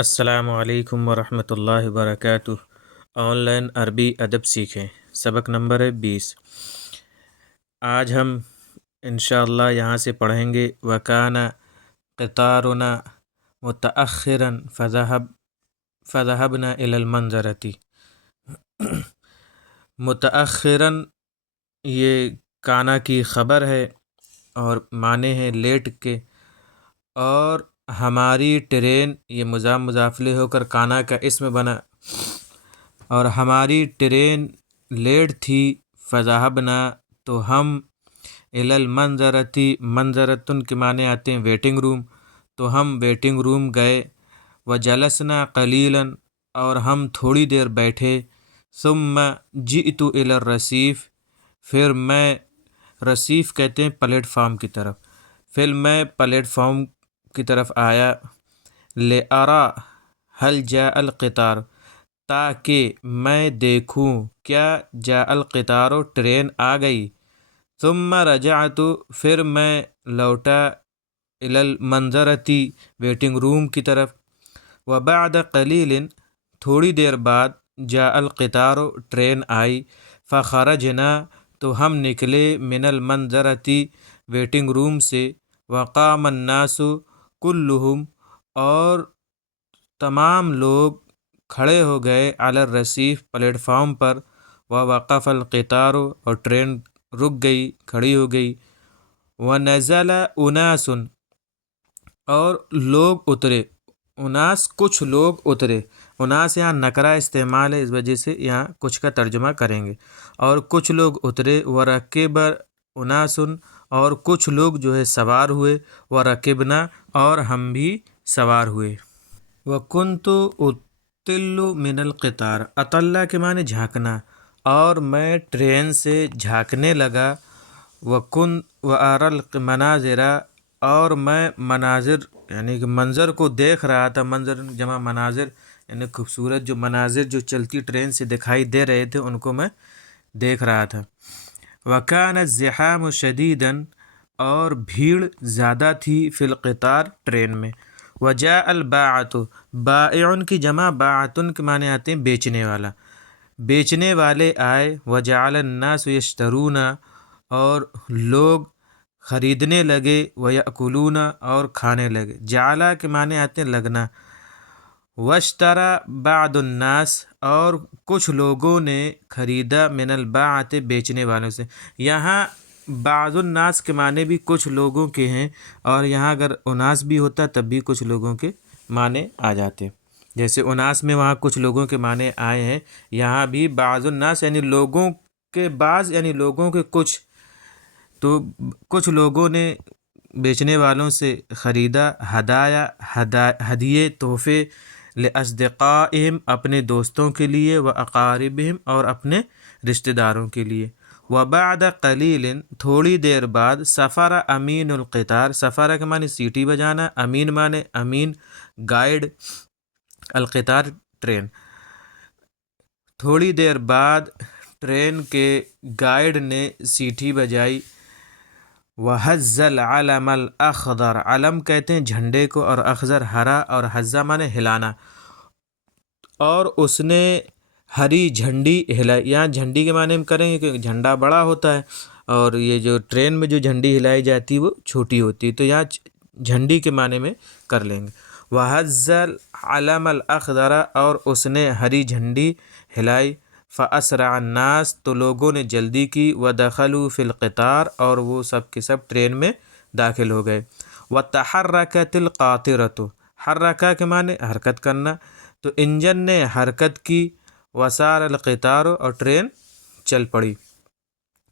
السلام علیکم ورحمۃ اللہ وبرکاتہ۔ آن لائن عربی ادب سیکھیں، سبق نمبر ہے 20۔ آج ہم انشاءاللہ یہاں سے پڑھیں گے وَكَانَ قِطَارُنَا مُتَأَخِّرًا فَذَهَبْنَا إِلَى الْمَنْظَرَةِ۔ متأخراً یہ کانا کی خبر ہے اور معنی ہے لیٹ کے، اور ہماری ٹرین، یہ مضاف ہو کر کانا کا اسم بنا، اور ہماری ٹرین لیٹ تھی۔ فذهبنا تو ہم، الی المنظرتی، منظرتن کے معنی آتے ہیں ویٹنگ روم، تو ہم ویٹنگ روم گئے۔ وجلسنا قلیلا، اور ہم تھوڑی دیر بیٹھے۔ ثم جئت الی الرصیف، پھر میں، رصیف کہتے ہیں پلیٹ فارم کی طرف، پھر میں پلیٹ فارم کی طرف آیا۔ لأرى هل جاء القطار، تاکہ میں دیکھوں کیا جاء القطار، ٹرین آ گئی۔ ثم رجعت، پھر میں لوٹا، الی المنظرتی، ویٹنگ روم کی طرف۔ وبعد قلیل، تھوڑی دیر بعد، جاء القطار، ٹرین آئی۔ فخرجنا، تو ہم نکلے، من المنظرتی، ویٹنگ روم سے۔ وقام الناس کلہم، اور تمام لوگ کھڑے ہو گئے، علی الرصیف، پلیٹ فارم پر۔ ووقف القطار، اور ٹرین رک گئی، کھڑی ہو گئی۔ ونزل اناس، اور لوگ اترے۔ اناس، کچھ لوگ اترے۔ اناس یہاں نکرہ استعمال ہے، اس وجہ سے یہاں کچھ کا ترجمہ کریں گے۔ اور کچھ لوگ اترے۔ ورکب اناس، اور کچھ لوگ جو ہے سوار ہوئے۔ ورکبنا، اور ہم بھی سوار ہوئے۔ وکنت اطل من القطار، اطلع کے معنی جھانکنا، اور میں ٹرین سے جھانکنے لگا۔ وأرى المناظر، اور میں مناظر یعنی کہ منظر کو دیکھ رہا تھا۔ منظر جمع مناظر، یعنی خوبصورت جو مناظر جو چلتی ٹرین سے دکھائی دے رہے تھے، ان کو میں دیکھ رہا تھا۔ وكان الزحام شديدا، اور بھیڑ زیادہ تھی، فی القطار، ٹرین میں۔ وجاء الباعۃ، بائع کی جمع باعۃ کے معنی آتے ہیں بیچنے والا، بیچنے والے آئے۔ وجعل الناس یشترون، اور لوگ خریدنے لگے۔ ویأکلون، اور کھانے لگے۔ جعل کے معنی آتے ہیں لگنا۔ واشترى بعض الناس، اور کچھ لوگوں نے خریدا، من الباعۃ، بیچنے والوں سے۔ یہاں بعض الناس کے معنی بھی کچھ لوگوں کے ہیں، اور یہاں اگر اناس بھی ہوتا تب بھی کچھ لوگوں کے معنی آ جاتے، جیسے اناس میں وہاں کچھ لوگوں کے معنی آئے ہیں، یہاں بھی بعض الناس یعنی لوگوں کے بعض، یعنی لوگوں کے کچھ، تو کچھ لوگوں نے بیچنے والوں سے خریدا۔ ہدایا، ہدیے، تحفے، لاصدقائہم، اپنے دوستوں کے لیے، واقاربہم، اور اپنے رشتہ داروں کے لیے۔ وبعد قلیل، تھوڑی دیر بعد، سفر امین القطار، سفر کے معنی سیٹی بجانا، امین معنی امین، گائیڈ، القطار، ٹرین۔ تھوڑی دیر بعد ٹرین کے گائیڈ نے سیٹی بجائی۔ وہز العلم الاخضر، علم کہتے ہیں جھنڈے کو، اور اخضر ہرا، اور ہزہ معنی ہلانا، اور اس نے ہری جھنڈی ہلائی۔ یہاں جھنڈی کے معنی ہم کریں گے کہ جھنڈا بڑا ہوتا ہے، اور یہ جو ٹرین میں جو جھنڈی ہلائی جاتی ہے وہ چھوٹی ہوتی ہے، تو یہاں جھنڈی کے معنی میں کر لیں گے۔ وہز العلم الاخضر، اور اس نے ہری جھنڈی ہلائی۔ فاسرع الناس، تو لوگوں نے جلدی کی۔ ودخلوا فی القطار، اور وہ سب کے سب ٹرین میں داخل ہو گئے۔ وتحرکت القاطرۃ، حرکہ کے معنی حرکت کرنا، تو انجن نے حرکت کی۔ وسار القطار، اور ٹرین چل پڑی۔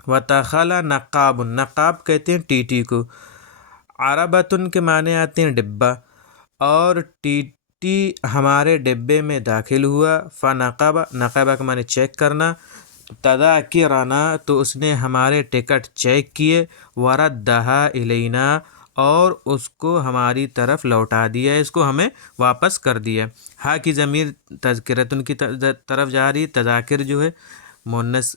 ودخل نقاب، نقاب کہتے ہیں ٹی ٹی کو۔ عربۃ کے معنی آتے ہیں ڈبہ، اور ٹی ٹی ہمارے ڈبے میں داخل ہوا۔ فنقب، نقبہ کا معنی چیک کرنا۔ تذاکرنا، تو اس نے ہمارے ٹکٹ چیک کیے۔ وردھا الینا، اور اس کو ہماری طرف لوٹا دیا، اس کو ہمیں واپس کر دیا۔ ہاں کی ضمیر تذکرتن کی طرف جا رہی، تذاکر جو ہے مؤنث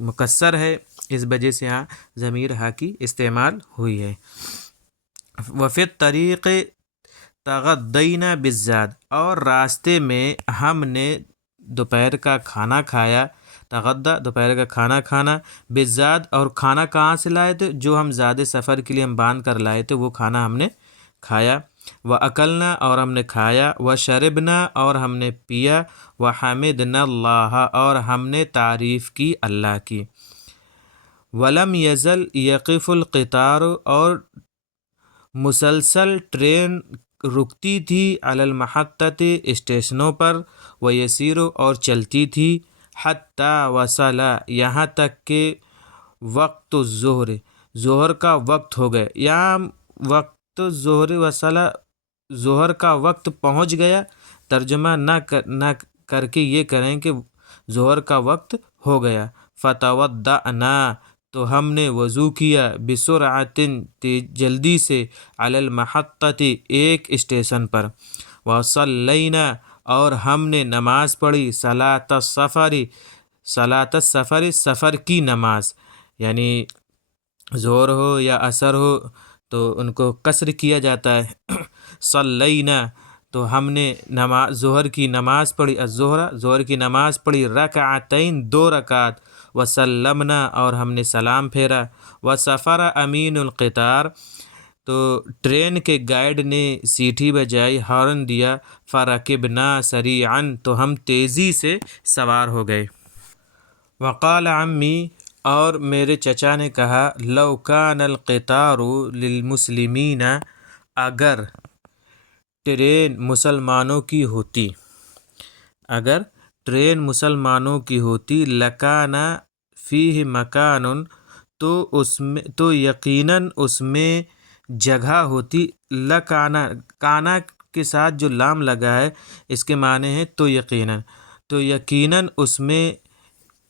مکسر ہے، اس وجہ سے یہاں ضمیر ہا کی استعمال ہوئی ہے۔ وفی الطریق، تغدینا بالزاد، اور راستے میں ہم نے دوپہر کا کھانا کھایا، تغدا دوپہر کا کھانا کھانا، بالزاد اور کھانا کہاں سے لائے تھے؟ جو ہم زیادہ سفر کے لیے ہم باندھ کر لائے تھے وہ کھانا ہم نے کھایا، وَأَكَلْنَا اور ہم نے کھایا، وَشَرِبْنَا اور ہم نے پیا، وَحَمِدْنَا اللَّهَ اور ہم نے تعریف کی اللہ کی، وَلَمْ يَزَلْ يَقِفُ الْقِطَارُ اور مسلسل ٹرین رکتی تھی، علی المحطۃ اسٹیشنوں پر، ویسیر اور چلتی تھی، حتیٰ وصل یہاں تک کہ وقت الظہر ظہر کا وقت ہو گیا، یہاں وقت الظہر وصل ظہر کا وقت پہنچ گیا، ترجمہ نہ کر کے یہ کریں کہ ظہر کا وقت ہو گیا، فتودعنا تو ہم نے وضو کیا، بسرعۃ جلدی سے، علی المحطۃ ایک اسٹیشن پر، وصلینا اور ہم نے نماز پڑھی، صلاۃ السفر سفر کی نماز، یعنی ظہر ہو یا عصر ہو تو ان کو قصر کیا جاتا ہے، صلینا تو ہم نے ظہر کی نماز پڑھی، الظہر ظہر کی نماز پڑھی، رکعتین 2 رکعت، وسلمنا اور ہم نے سلام پھیرا، وسفر امین القطار تو ٹرین کے گائیڈ نے سیٹھی بجائی، ہارن دیا، فرکبنا سریعا تو ہم تیزی سے سوار ہو گئے، وقال عمی اور میرے چچا نے کہا، لو کان القطار للمسلمین اگر ٹرین مسلمانوں کی ہوتی، اگر ٹرین مسلمانوں کی ہوتی، لکان فیہ مکان تو یقیناً اس میں جگہ ہوتی، لکانا کانا کے ساتھ جو لام لگا ہے اس کے معنی ہے تو یقیناً اس میں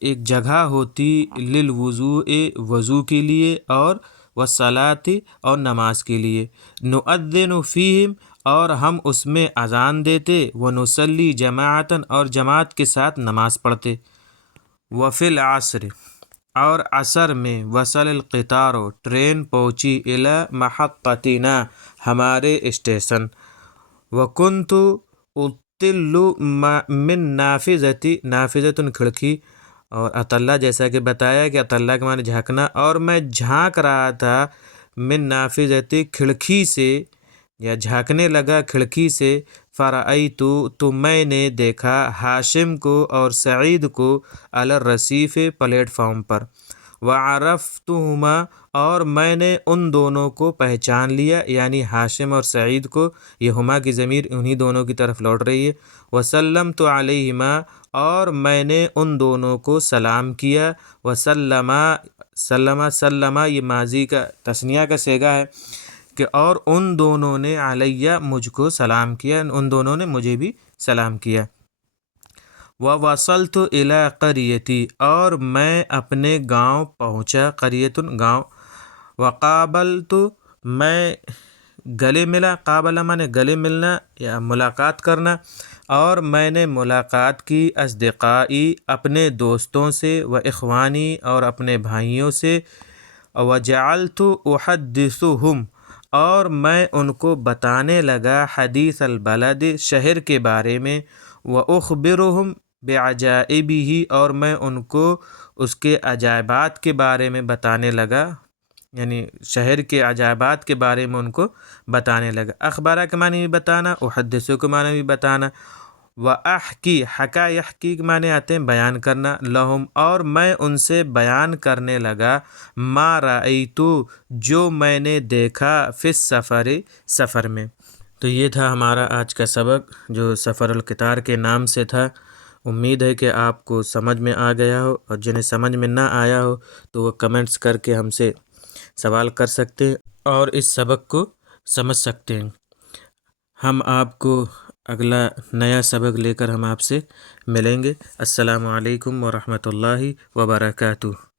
ایک جگہ ہوتی، للوضوء وضو کے لیے، اور والصلاۃ اور نماز کے لیے، نؤذن فیہم اور ہم اس میں اذان دیتے، ونصلی جماعتاً اور جماعت کے ساتھ نماز پڑھتے، وفی العصر اور عصر میں، وصل القطار ٹرین پہنچی، الی محطتنا ہمارے اسٹیشن، وکنت اطل من نافذۃ کھڑکی، اور اطلع جیسا کہ بتایا کہ اطلع کے معنی جھانکنا، اور میں جھانک رہا تھا، من نافذۃ کھڑکی سے یا جھانکنے لگا کھڑکی سے، فرأیت تو میں نے دیکھا، ہاشم کو اور سعید کو، علی الرصیف پلیٹ فارم پر، وعرفتہما اور میں نے ان دونوں کو پہچان لیا، یعنی ہاشم اور سعید کو، یہ ہما کی ضمیر انہی دونوں کی طرف لوٹ رہی ہے، وسلمت علیہما اور میں نے ان دونوں کو سلام کیا، سلمہ یہ ماضی کا تثنیہ کا صیغہ ہے کہ اور ان دونوں نے علیہ مجھ کو سلام کیا، ان دونوں نے مجھے بھی سلام کیا، ووصلت الی قریتی اور میں اپنے گاؤں پہنچا، قریۃ گاؤں، وقابلت میں گلے ملا، قابلہ مانے گلے ملنا یا ملاقات کرنا، اور میں نے ملاقات کی، اصدقائی اپنے دوستوں سے، و اخوانی اور اپنے بھائیوں سے، وجعلت احدثہم اور میں ان کو بتانے لگا، حدیث البلد شہر کے بارے میں، واخبرہم بعجائبہ اور میں ان کو اس کے عجائبات کے بارے میں بتانے لگا، یعنی شہر کے عجائبات کے بارے میں ان کو بتانے لگا، اخبارہ کے معنی بھی بتانا، احدثو کے معنی بھی بتانا، وَأَحْكِي حکا یحکی کے معنی آتے ہیں بیان کرنا، لہم اور میں ان سے بیان کرنے لگا، ما رأیت جو میں نے دیکھا، فی السفر سفر میں۔ تو یہ تھا ہمارا آج کا سبق جو سفر القطار کے نام سے تھا، امید ہے کہ آپ کو سمجھ میں آ گیا ہو، اور جنہیں سمجھ میں نہ آیا ہو تو وہ کمنٹس کر کے ہم سے سوال کر سکتے ہیں اور اس سبق کو سمجھ سکتے ہیں۔ ہم آپ کو اگلا نیا سبق لے کر ہم آپ سے ملیں گے۔ السلام علیکم ورحمۃ اللہ وبرکاتہ۔